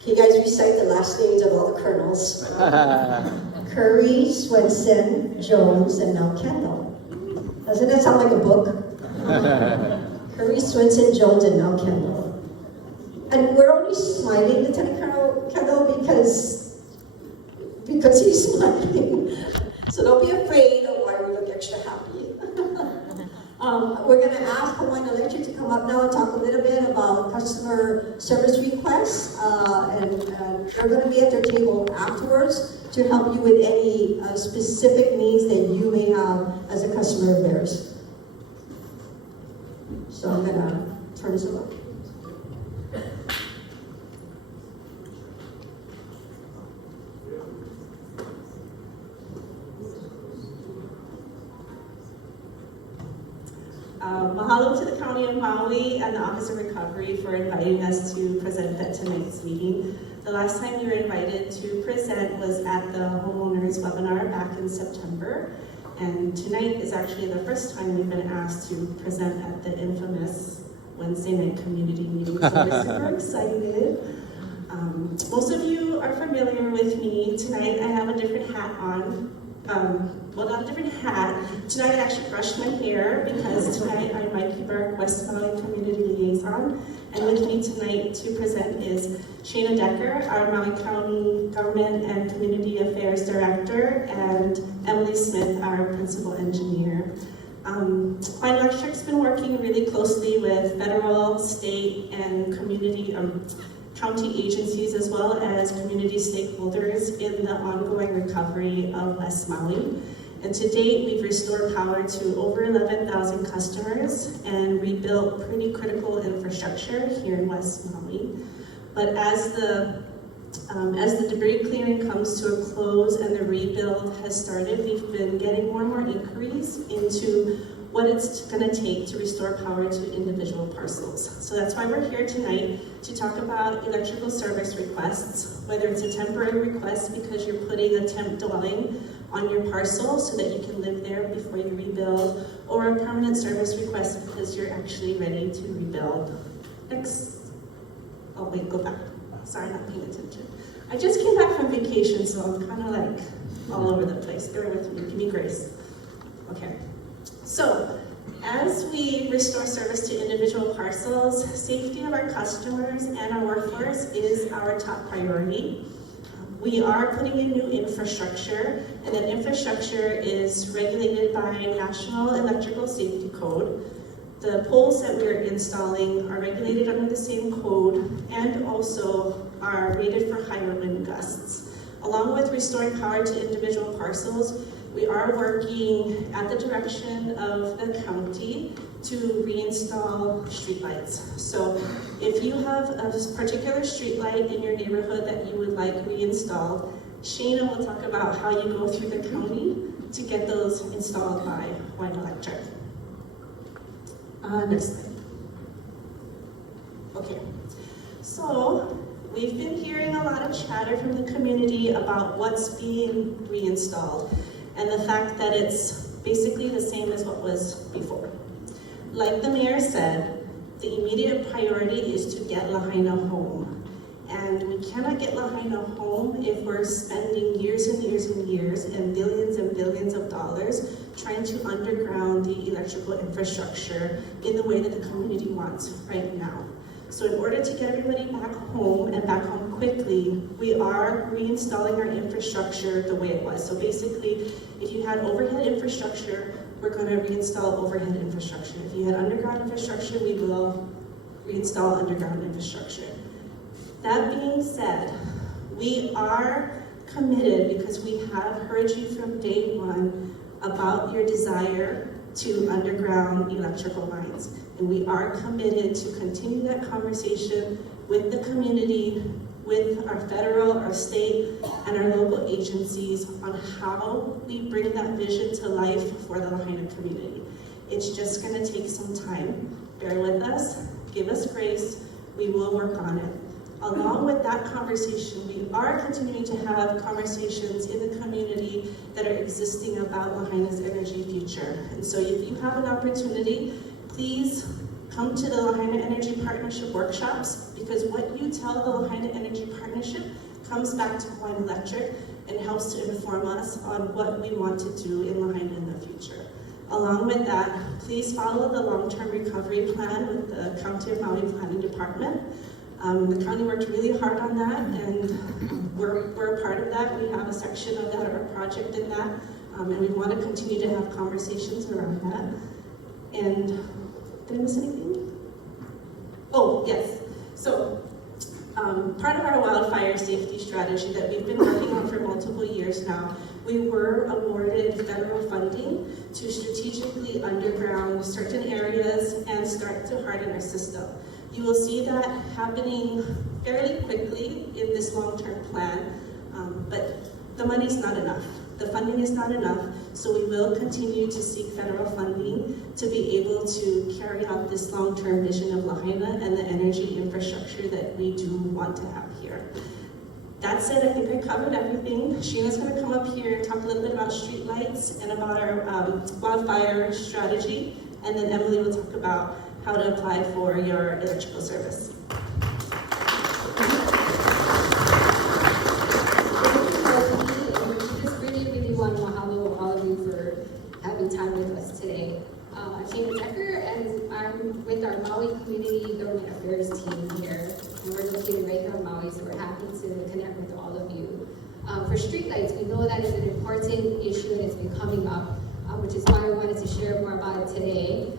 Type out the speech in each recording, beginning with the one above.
Can you guys recite the last names of all the colonels? Curry, Swenson, Jones, and now Kendall. Doesn't that sound like a book? Curry, Swenson, Jones, and now Kendall. And we're only smiling, Lieutenant Colonel Kendall, because he's smiling. So don't be afraid of why we look extra happy. We're going to ask Hawaiian Electric to come up now and talk a little bit about customer service requests, and they're going to be at their table afterwards to help you with any specific needs that you may have as a customer of theirs. So I'm going to turn this over. Mahalo to the County of Maui and the Office of Recovery for inviting us to present at tonight's meeting. The last time you were invited to present was at the homeowners webinar back in September, and tonight is actually the first time we've been asked to present at the infamous Wednesday night community meeting, so we're super excited. Most of you are familiar with me. Tonight I have a different hat on. Well, not a different hat. Tonight I actually brushed my hair because tonight I'm Mikey Burke, West Maui Community Liaison. And with me tonight to present is Shana Decker, our Maui County Government and Community Affairs Director, and Emily Smith, our Principal Engineer. Hawaiian Electric's been working really closely with federal, state, and county agencies as well as community stakeholders in the ongoing recovery of West Maui. And to date, we've restored power to over 11,000 customers and rebuilt pretty critical infrastructure here in West Maui. But as the debris clearing comes to a close and the rebuild has started, we've been getting more and more inquiries into what it's going to take to restore power to individual parcels. So that's why we're here tonight to talk about electrical service requests, whether it's a temporary request because you're putting a temp dwelling on your parcel so that you can live there before you rebuild, or a permanent service request because you're actually ready to rebuild. Next. Oh wait, go back. Sorry, not paying attention. I just came back from vacation, so I'm kind of like all over the place. Bear with me, give me grace. Okay. So, as we restore service to individual parcels, safety of our customers and our workforce is our top priority. We are putting in new infrastructure, and that infrastructure is regulated by National Electrical Safety Code. The poles that we're installing are regulated under the same code and also are rated for higher wind gusts. Along with restoring power to individual parcels, we are working at the direction of the county to reinstall streetlights. So if you have a particular streetlight in your neighborhood that you would like reinstalled, Shana will talk about how you go through the county to get those installed by Hawaiian Electric. Next slide. Okay, so we've been hearing a lot of chatter from the community about what's being reinstalled and the fact that it's basically the same as what was before. Like the mayor said, the immediate priority is to get Lahaina home. And we cannot get Lahaina home if we're spending years and years and years and billions of dollars trying to underground the electrical infrastructure in the way that the community wants right now. So in order to get everybody back home and back home quickly, we are reinstalling our infrastructure the way it was. So basically, if you had overhead infrastructure, we're going to reinstall overhead infrastructure. If you had underground infrastructure, we will reinstall underground infrastructure. That being said, we are committed because we have heard you from day one about your desire to underground electrical lines. And we are committed to continue that conversation with the community, with our federal, our state, and our local agencies on how we bring that vision to life for the Lahaina community. It's just going to take some time. Bear with us, give us grace, we will work on it. Along with that conversation, we are continuing to have conversations in the community that are existing about Lahaina's energy future. And so if you have an opportunity, please Come to the Lahaina Energy Partnership workshops, because what you tell the Lahaina Energy Partnership comes back to Hawaiian Electric and helps to inform us on what we want to do in Lahaina in the future. Along with that, please follow the long-term recovery plan with the County of Maui Planning Department. The county worked really hard on that, and we're a part of that. We have a section of that, or a project in that, and we want to continue to have conversations around that. And did I miss anything? Oh, yes. So, part of our wildfire safety strategy that we've been working on for multiple years now, we were awarded federal funding to strategically underground certain areas and start to harden our system. You will see that happening fairly quickly in this long-term plan, but the money's not enough. The funding is not enough, so we will continue to seek federal funding to be able to carry out this long-term vision of Lahaina and the energy infrastructure that we do want to have here. That said, I think I covered everything. Sheena's going to come up here and talk a little bit about streetlights and about our wildfire strategy, and then Emily will talk about how to apply for your electrical service. With our Maui Community Government Affairs team here, and we're located right here in Maui, so we're happy to connect with all of you. For streetlights, we know that is an important issue and it's been coming up, which is why I wanted to share more about it today.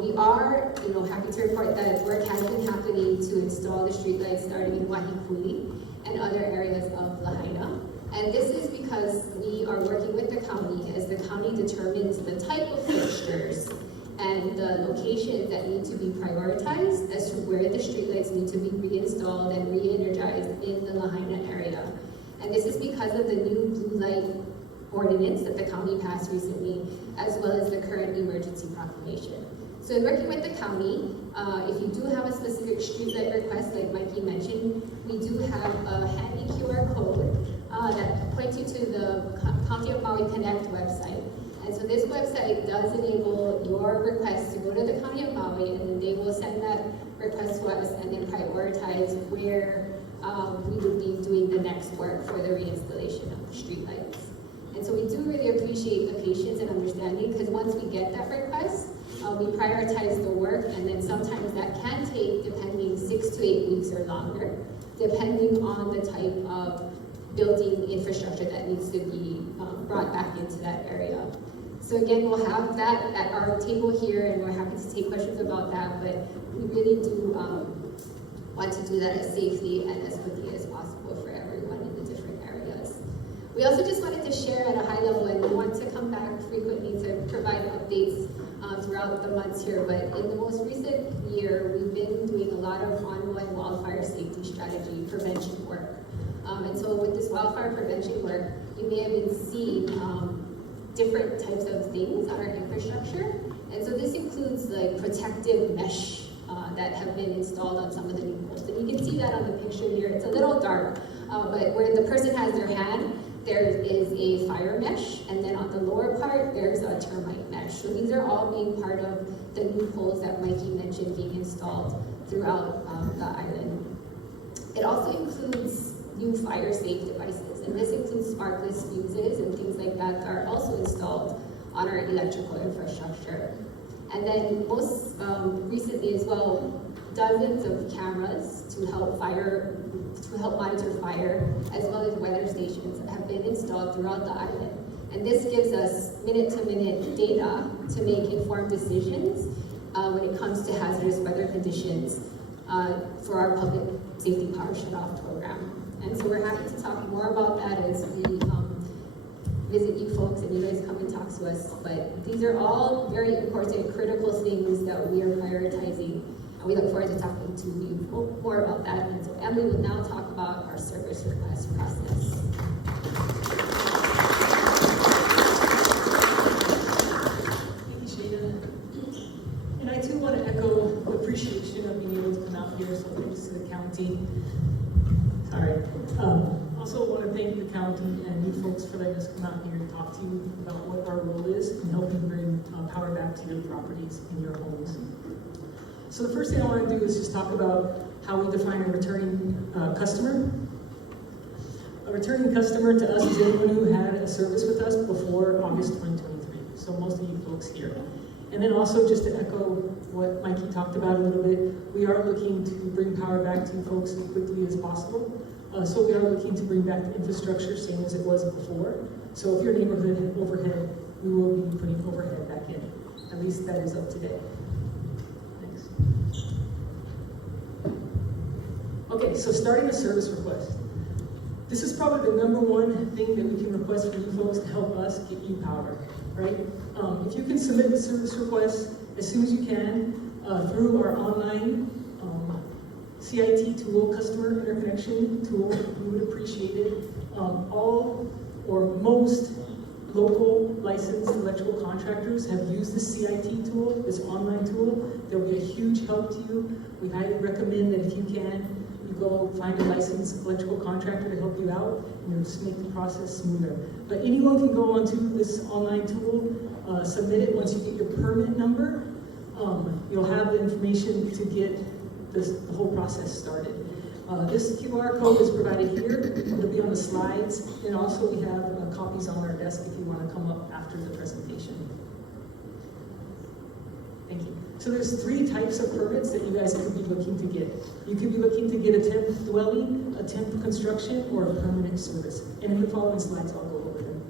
We are, happy to report that work has been happening to install the streetlights starting in Wahikuli and other areas of Lahaina. And this is because we are working with the county as the county determines the type of fixtures and the locations that need to be prioritized as to where the streetlights need to be reinstalled and re-energized in the Lahaina area. And this is because of the new blue light ordinance that the county passed recently, as well as the current emergency proclamation. So in working with the county, if you do have a specific streetlight request, like Mikey mentioned, we do have a handy QR code that points you to the County of Maui Connect website. And so this website does enable your request to go to the County of Maui, and then they will send that request to us and then prioritize where we would be doing the next work for the reinstallation of the streetlights. And so we do really appreciate the patience and understanding, because once we get that request, we prioritize the work, and then sometimes that can take, depending, 6 to 8 weeks or longer, depending on the type of building infrastructure that needs to be brought back into that area. So again, we'll have that at our table here, and we're happy to take questions about that, but we really do want to do that as safely and as quickly as possible for everyone in the different areas. We also just wanted to share at a high level, and we want to come back frequently to provide updates throughout the months here, but in the most recent year, we've been doing a lot of ongoing wildfire safety strategy prevention work. And so with this wildfire prevention work, you may have been seeing different types of things on our infrastructure. And so this includes like protective mesh that have been installed on some of the new poles. And you can see that on the picture here. It's a little dark, but where the person has their hand, there is a fire mesh, and then on the lower part, there's a termite mesh. So these are all being part of the new poles that Mikey mentioned being installed throughout the island. It also includes new fire safe devices, and this includes sparkless fuses and things like that that are also installed on our electrical infrastructure. And then most recently as well, dozens of cameras to help monitor fire, as well as weather stations have been installed throughout the island. And this gives us minute-to-minute data to make informed decisions when it comes to hazardous weather conditions for our public safety power shutoff program. And so we're happy to talk more about that as we visit you folks and you guys come and talk to us. But these are all very important, critical things that we are prioritizing. And we look forward to talking to you more about that. And so Emily will now talk about our service request process. Thank you, Sheena. And I too want to echo the appreciation of being able to come out here, so thanks to the county. Sorry. Also want to thank the county and you folks for letting us come out here and talk to you about what our role is in helping bring power back to your properties and your homes. So the first thing I want to do is just talk about how we define a returning customer. A returning customer to us is anyone who had a service with us before August 2023. So most of you folks here. And then also just to echo what Mikey talked about a little bit, we are looking to bring power back to you folks as quickly as possible. So we are looking to bring back the infrastructure same as it was before. So if your neighborhood had overhead, we will be putting overhead back in. At least that is up to date. Next. Okay, so starting a service request. This is probably the number one thing that we can request from you folks to help us get you power, right? If you can submit the service request as soon as you can through our online CIT tool, customer interconnection tool, we would appreciate it. All or most local licensed electrical contractors have used the CIT tool, this online tool. They'll be a huge help to you. We highly recommend that if you can, you go find a licensed electrical contractor to help you out, and it'll just make the process smoother. But anyone can go onto this online tool, submit it. Once you get your permit number, you'll have the information to get the whole process started. This QR code is provided here. It'll be on the slides, and also we have copies on our desk if you want to come up after the presentation. Thank you. So there's 3 types of permits that you guys could be looking to get. You could be looking to get a temp dwelling, a temp construction, or a permanent service. And in the following slides, I'll go over them.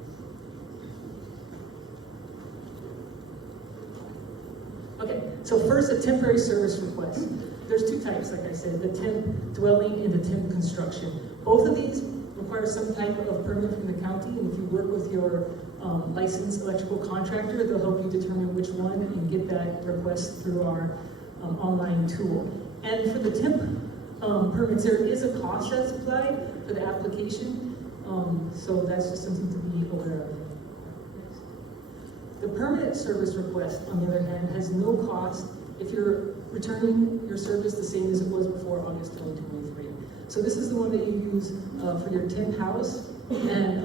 Okay, so first, a temporary service request. There's 2 types, like I said, the temp dwelling and the temp construction. Both of these require some type of permit from the county, and if you work with your licensed electrical contractor, they'll help you determine which one and get that request through our online tool. And for the temp permits, there is a cost that's applied for the application, so that's just something to be aware of. The permanent service request, on the other hand, has no cost if you're returning your service the same as it was before August 2023. So this is the one that you use for your temp house, and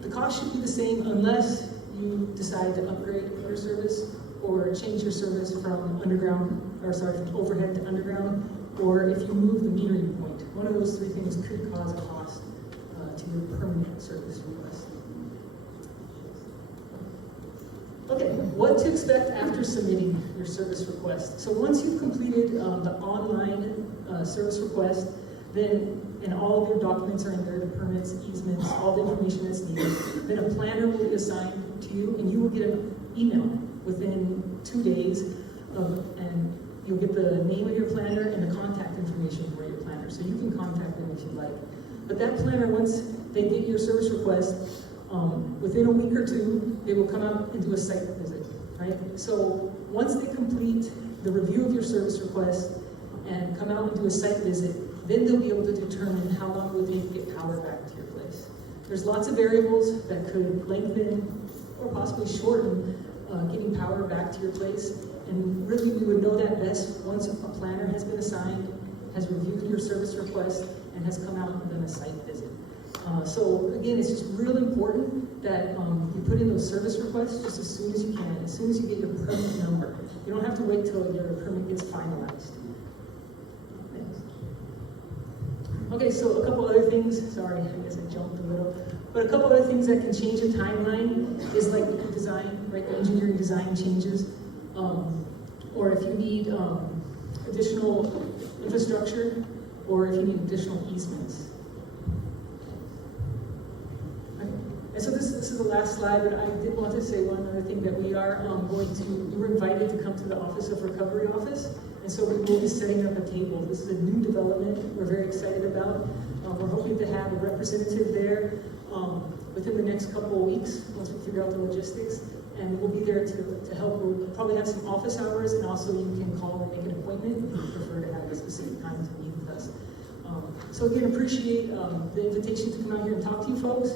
the cost should be the same unless you decide to upgrade your service or change your service from from overhead to underground, or if you move the metering point. One of those 3 things could cause a cost to your permanent service request. Okay, what to expect after submitting your service request. So once you've completed the online service request, and all of your documents are in there, the permits, easements, all the information that's needed, then a planner will be assigned to you, and you will get an email within 2 days, and you'll get the name of your planner and the contact information for your planner, so you can contact them if you like. But that planner, once they get your service request, within a week or 2, they will come out and do a site visit, right? So once they complete the review of your service request and come out and do a site visit, then they'll be able to determine how long it will take to get power back to your place. There's lots of variables that could lengthen or possibly shorten getting power back to your place. And really, we would know that best once a planner has been assigned, has reviewed your service request, and has come out and done a site visit. So again, it's just really important that you put in those service requests just as soon as you can, as soon as you get your permit number. You don't have to wait till your permit gets finalized. Okay, so a couple other things, sorry, I guess I jumped a little, but a couple other things that can change the timeline is like the design, right, the engineering design changes, or if you need additional infrastructure, or if you need additional easements. Okay. And so this is the last slide, but I did want to say one other thing, that we are you were invited to come to the Office of Recovery office. And so we will be setting up a table. This is a new development we're very excited about. We're hoping to have a representative there within the next couple of weeks, once we figure out the logistics. And we'll be there to help. We'll probably have some office hours, and also you can call and make an appointment if you prefer to have a specific time to meet with us. So again, appreciate the invitation to come out here and talk to you folks.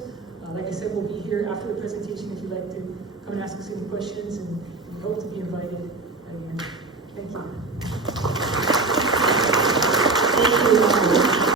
Like I said, we'll be here after the presentation if you'd like to come and ask us any questions, and we hope to be invited again. Thank you.